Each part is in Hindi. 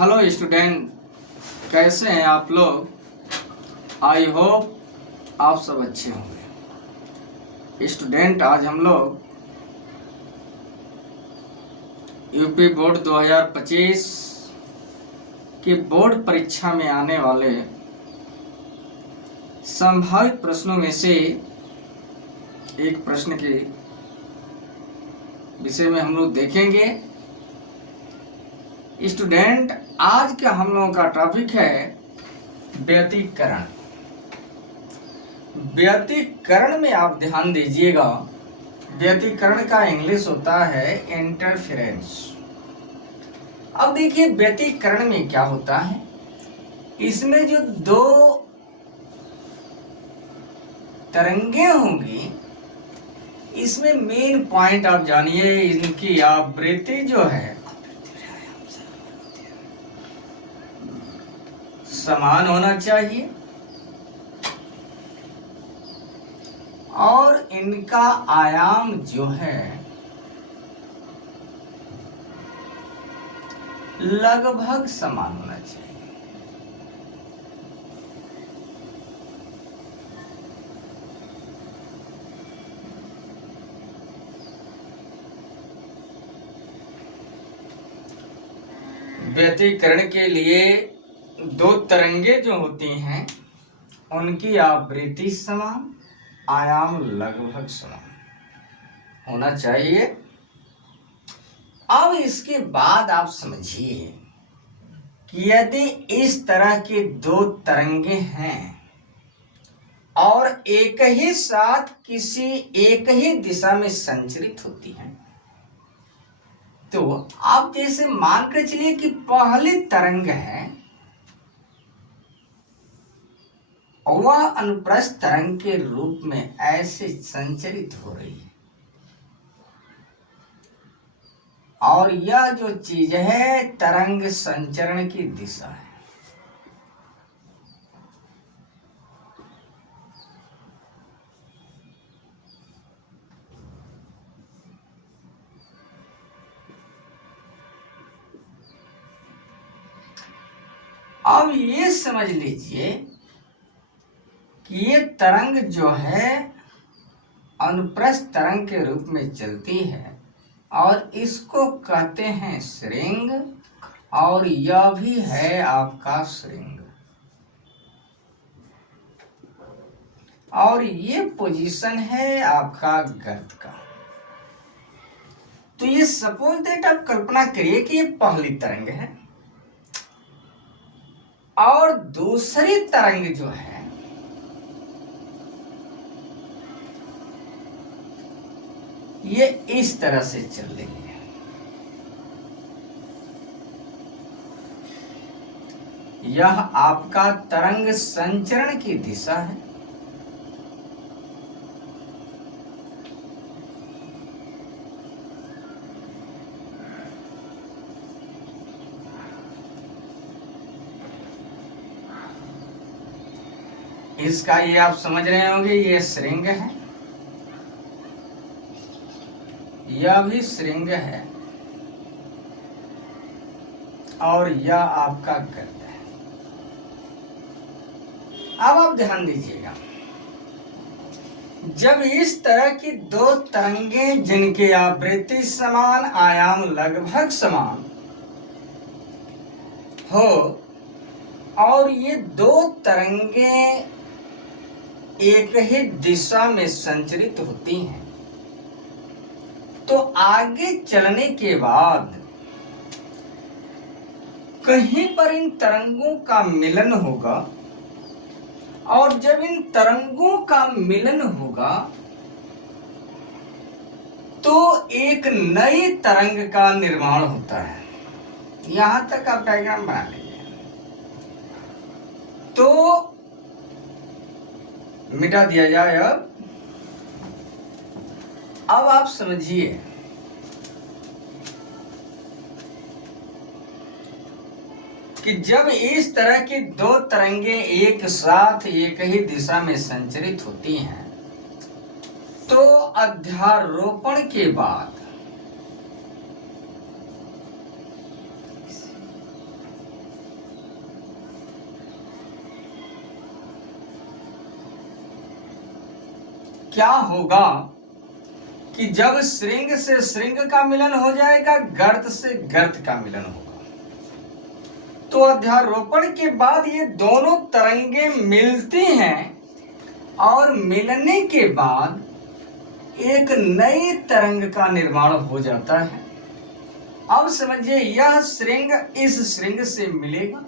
हेलो स्टूडेंट, कैसे हैं आप लोग। आई होप आप सब अच्छे होंगे। स्टूडेंट, आज हम लोग यूपी बोर्ड 2025 की बोर्ड परीक्षा में आने वाले संभावित प्रश्नों में से एक प्रश्न के विषय में हम लोग देखेंगे। स्टूडेंट, आज का हम लोगों का टॉपिक है व्यतिकरण। व्यतिकरण में आप ध्यान दीजिएगा, व्यतिकरण का इंग्लिश होता है इंटरफेरेंस। अब देखिए व्यतिकरण में क्या होता है, इसमें जो दो तरंगे होंगी, इसमें मेन पॉइंट आप जानिए, इनकी आवृत्ति जो है समान होना चाहिए और इनका आयाम जो है लगभग समान होना चाहिए। व्यतिकरण के लिए दो तरंगे जो होती हैं उनकी आवृत्ति समान, आयाम लगभग समान होना चाहिए। अब इसके बाद आप समझिए कि यदि इस तरह की दो तरंगे हैं और एक ही साथ किसी एक ही दिशा में संचरित होती हैं, तो आप जैसे मान कर चलिए कि पहली तरंग है वह अनुप्रस्थ तरंग के रूप में ऐसे संचरित हो रही है, और यह जो चीज है तरंग संचरण की दिशा है। अब ये समझ लीजिए कि ये तरंग जो है अनुप्रस्थ तरंग के रूप में चलती है और इसको कहते हैं श्रृंग, और यह भी है आपका श्रृंग, और ये पोजीशन है आपका गर्त का। तो ये सपोज दैट आप कल्पना करिए कि ये पहली तरंग है और दूसरी तरंग जो है ये इस तरह से चल रही है। यह आपका तरंग संचरण की दिशा है। इसका ये आप समझ रहे होंगे, ये श्रृंग है, यह भी श्रृंग है, और यह आपका गर्त है। अब आप ध्यान दीजिएगा, जब इस तरह की दो तरंगे जिनकी आवृत्ति समान, आयाम लगभग समान हो, और ये दो तरंगे एक ही दिशा में संचरित होती हैं, तो आगे चलने के बाद कहीं पर इन तरंगों का मिलन होगा, और जब इन तरंगों का मिलन होगा तो एक नई तरंग का निर्माण होता है। यहां तक आप डायग्राम बना लीजिए। तो मिटा दिया जाए। अब आप समझिए कि जब इस तरह की दो तरंगे एक साथ एक ही दिशा में संचरित होती हैं, तो अध्यारोपण के बाद क्या होगा कि जब श्रृंग से श्रृंग का मिलन हो जाएगा, गर्त से गर्त का मिलन होगा, तो अध्यारोपण के बाद ये दोनों तरंगे मिलती हैं और मिलने के बाद एक नई तरंग का निर्माण हो जाता है। अब समझिए, यह श्रृंग इस श्रृंग से मिलेगा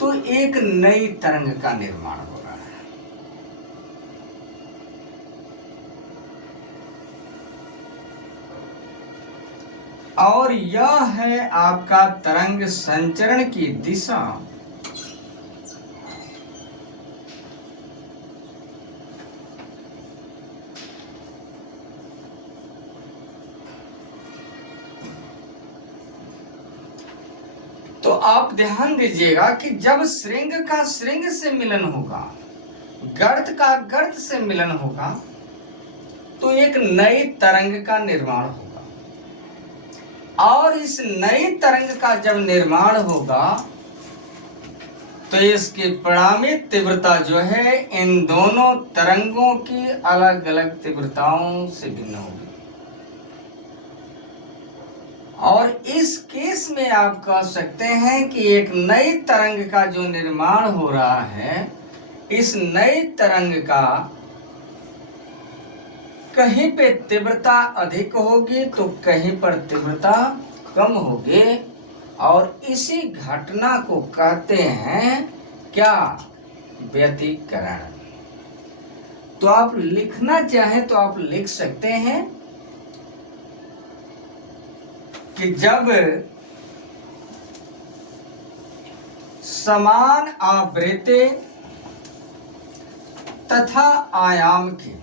तो एक नई तरंग का निर्माण हो रहा है। और यह है आपका तरंग संचरण की दिशा। तो आप ध्यान दीजिएगा कि जब श्रृंग का श्रृंग से मिलन होगा, गर्त का गर्त से मिलन होगा, तो एक नई तरंग का निर्माण होगा। और इस नई तरंग का जब निर्माण होगा तो इसकी परिणामी तीव्रता जो है इन दोनों तरंगों की अलग अलग तीव्रताओं से भिन्न होगी। और इस केस में आप कह सकते हैं कि एक नई तरंग का जो निर्माण हो रहा है, इस नई तरंग का कहीं पे तीव्रता अधिक होगी तो कहीं पर तीव्रता कम होगी। और इसी घटना को कहते हैं क्या? व्यतिकरण। तो आप लिखना चाहें तो आप लिख सकते हैं कि जब समान आवृत्ति तथा आयाम की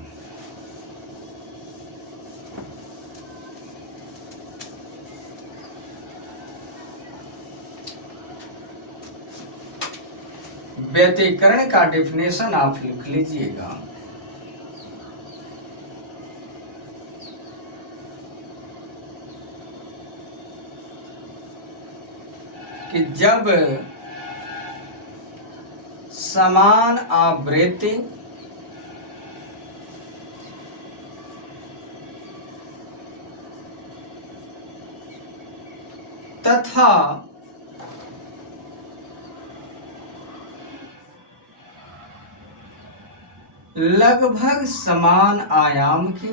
व्यतिकरण का डेफिनेशन आप लिख लीजिएगा कि जब समान आवृत्ति तथा लगभग समान आयाम की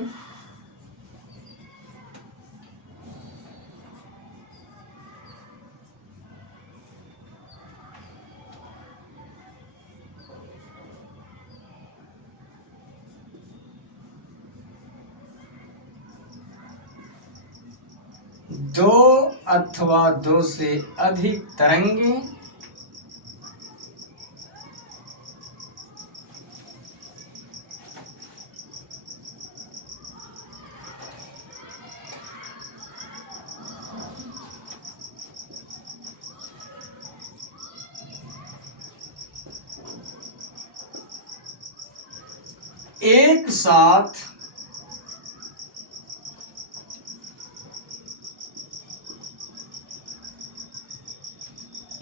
दो अथवा दो से अधिक तरंगे एक साथ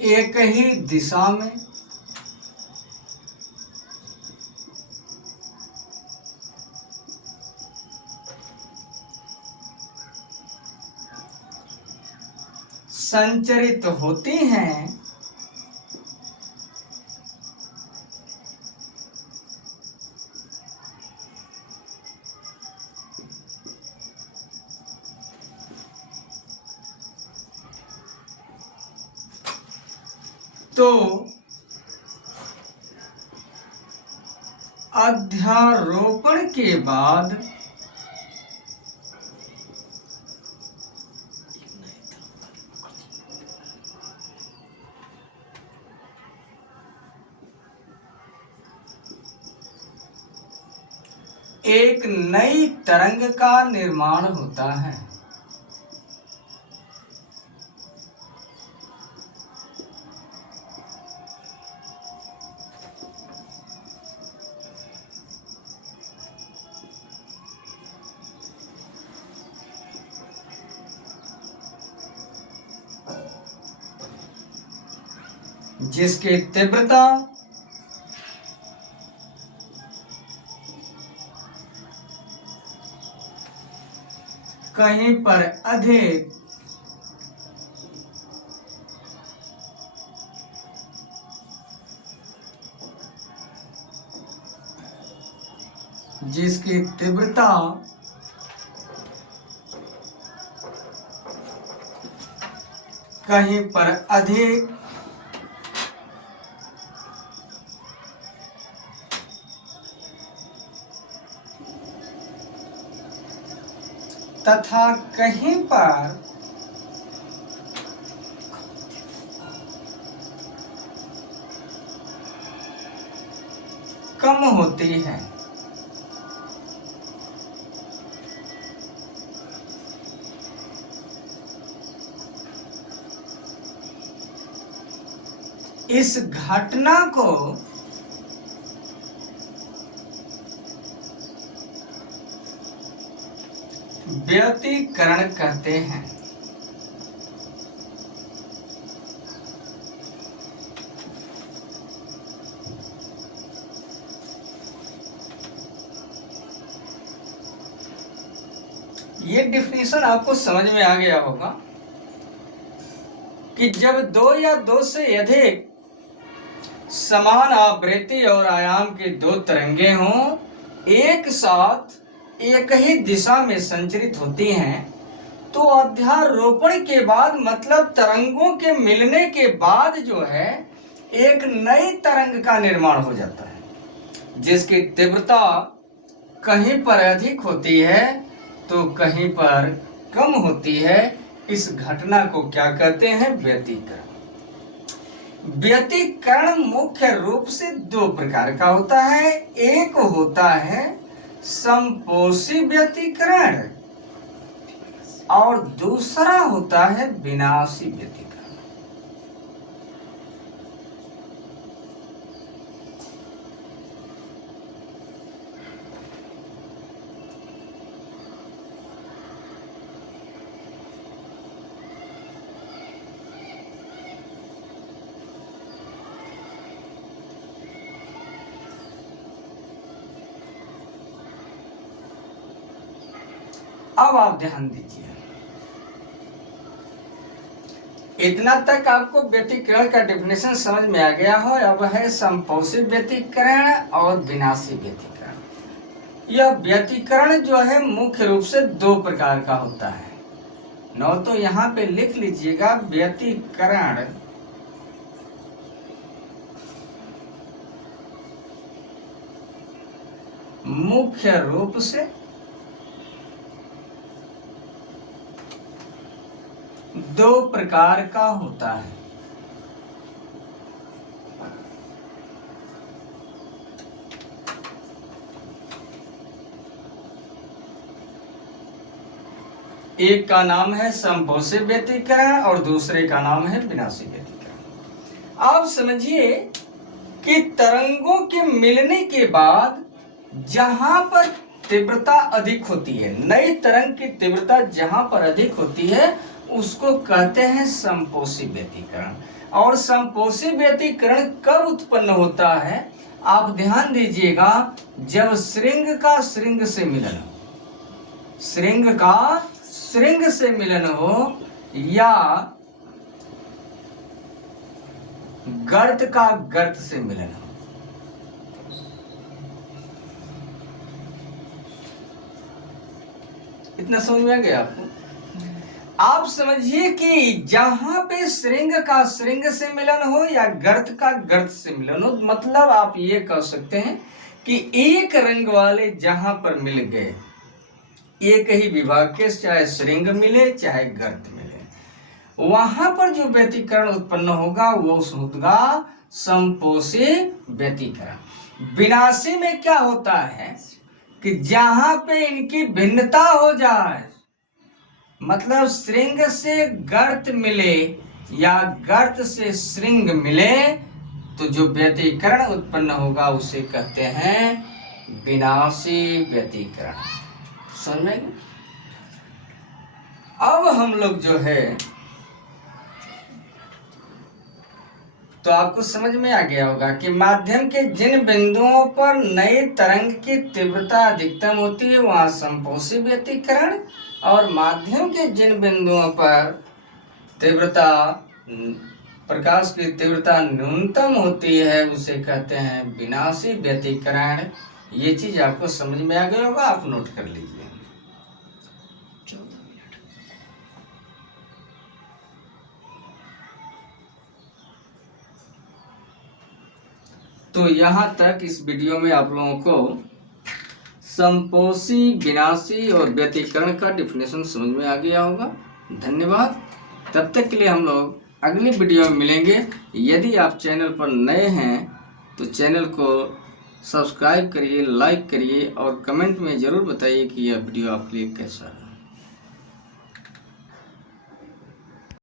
एक ही दिशा में संचरित होती हैं तो अध्यारोपण के बाद एक नई तरंग का निर्माण होता है। जिसकी तीव्रता कहीं पर अधिक जिसकी तीव्रता कहीं पर अधिक तथा कहीं पर कम होती है। इस घटना को व्यतिकरण कहते हैं। ये डिफिनेशन आपको समझ में आ गया होगा कि जब दो या दो से अधिक समान आवृत्ति और आयाम के दो तरंगे हों, एक साथ एक ही दिशा में संचरित होती हैं, तो अध्यारोपण के बाद मतलब तरंगों के मिलने के बाद जो है एक नई तरंग का निर्माण हो जाता है, जिसकी तीव्रता कहीं पर अधिक होती है तो कहीं पर कम होती है। इस घटना को क्या कहते हैं? व्यतिकरण। व्यतिकरण मुख्य रूप से दो प्रकार का होता है। एक होता है संपोषी व्यतिकरण और दूसरा होता है विनाशी व्यतिकरण। अब आप ध्यान दीजिए, इतना तक आपको व्यतिकरण का डेफिनेशन समझ में आ गया हो। अब है संपोषी व्यतिकरण और विनाशी व्यतिकरण। यह व्यतिकरण जो है मुख्य रूप से दो प्रकार का होता है। नो तो यहाँ पे लिख लीजिएगा, व्यतिकरण मुख्य रूप से दो प्रकार का होता है। एक का नाम है संपोषी व्यतिकरण और दूसरे का नाम है विनाशी व्यतिकरण। आप समझिए कि तरंगों के मिलने के बाद जहां पर तीव्रता अधिक होती है, नई तरंग की तीव्रता जहां पर अधिक होती है उसको कहते हैं संपोषी व्यतिकरण। और संपोषी व्यतिकरण कब उत्पन्न होता है? आप ध्यान दीजिएगा, जब श्रृंग का श्रृंग से मिलन हो, श्रृंग का श्रृंग से मिलन हो या गर्त का गर्त से मिलन हो। इतना समझ में आ गया आपको? आप समझिए कि जहां पे श्रृंग का श्रृंग से मिलन हो या गर्त का गर्त से मिलन हो, मतलब आप ये कह सकते हैं कि एक रंग वाले जहां पर मिल गए, एक ही विभाग के, चाहे श्रृंग मिले चाहे गर्त मिले, वहां पर जो व्यतिकरण उत्पन्न होगा वो होगा संपोषी व्यतिकरण। विनाशी में क्या होता है कि जहां पे इनकी भिन्नता हो जाए, मतलब श्रृंग से गर्त मिले या गर्त से श्रृंग मिले, तो जो व्यतिकरण उत्पन्न होगा उसे कहते हैं विनाशी व्यतिकरण। समझ में गए? अब हम लोग जो है, तो आपको समझ में आ गया होगा कि माध्यम के जिन बिंदुओं पर नई तरंग की तीव्रता अधिकतम होती है वहां संपोषी व्यतिकरण और माध्यम के जिन बिंदुओं पर तीव्रता प्रकाश की तीव्रता न्यूनतम होती है उसे कहते हैं विनाशी व्यतिकरण। ये चीज आपको समझ में आ गया होगा, आप नोट कर लीजिए। 14 मिनट। तो यहाँ तक इस वीडियो में आप लोगों को समपोषी, विनाशी और व्यतिकरण का डिफिनेशन समझ में आ गया होगा। धन्यवाद। तब तक के लिए हम लोग अगले वीडियो में मिलेंगे। यदि आप चैनल पर नए हैं तो चैनल को सब्सक्राइब करिए, लाइक करिए और कमेंट में ज़रूर बताइए कि यह वीडियो आपके लिए कैसा है।